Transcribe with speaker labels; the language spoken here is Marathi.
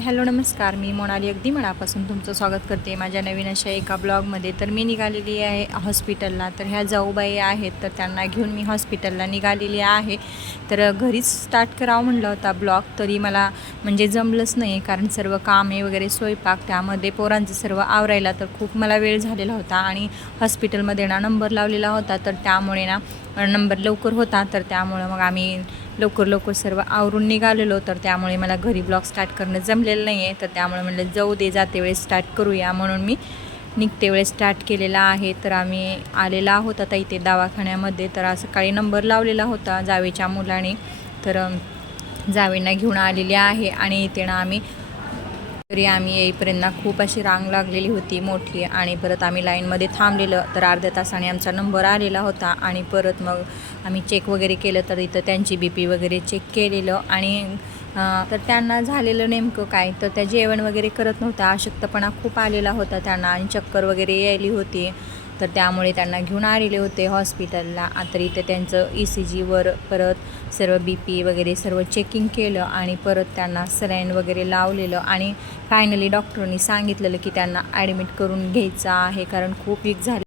Speaker 1: हॅलो नमस्कार. मी मोनाली अगदी मनापासून तुमचं स्वागत करते माझ्या नवीन अशा एका ब्लॉगमध्ये. तर मी निघालेली आहे हॉस्पिटलला. तर ह्या जाऊबाई आहेत तर त्यांना घेऊन मी हॉस्पिटलला निघालेली आहे. तर घरीच स्टार्ट करावं म्हणलं होता ब्लॉग. तरी मला म्हणजे जमलंच नाही कारण सर्व कामे वगैरे स्वयंपाक त्यामध्ये पोरांचं सर्व आवरायला तर खूप मला वेळ झालेला होता. आणि हॉस्पिटलमध्ये ना नंबर लावलेला होता तर त्यामुळे ना नंबर लवकर होता. तर त्यामुळं मग आम्ही लवकर लवकर सर्व आवरून निघालेलो तर त्यामुळे मला घरी ब्लॉग स्टार्ट करणं जमलेलं नाही आहे तर त्यामुळे म्हणलं जाऊ दे जाते वेळेस स्टार्ट करूया. म्हणून मी निघते वेळेस स्टार्ट केलेला आहे. तर आम्ही आलेला आहोत आता इथे दवाखान्यामध्ये. तर आज सकाळी नंबर लावलेला होता जावेच्या मुलाने. तर जावेंना घेऊन आलेली आहे आणि इथे ना आम्ही तरी आम्ही येईपर्यंत खूप अशी रांग लागलेली होती मोठी. आणि परत आम्ही लाईनमध्ये थांबलेलं. तर अर्ध्या तासाने आमचा नंबर आलेला होता. आणि परत मग आम्ही चेक वगैरे केलं तर इथं त्यांची बी पी वगैरे चेक केलेलं. आणि तर त्यांना झालेलं नेमकं काय? तर त्या जेवण वगैरे करत नव्हत्या. अशक्तपणा खूप आलेला होता त्यांना. आणि चक्कर वगैरे यायली होती. तर त्यामुळे त्यांना घेऊन आलेले होते हॉस्पिटलला. तर इथं त्यांचं ई सी जीवर परत सर्व बी पी वगैरे सर्व चेकिंग केलं आणि परत त्यांना सलाईन वगैरे लावलेलं आणि फायनली डॉक्टरनी सांगितलेलं की त्यांना ॲडमिट करून घ्यायचं आहे कारण खूप वीक झाले.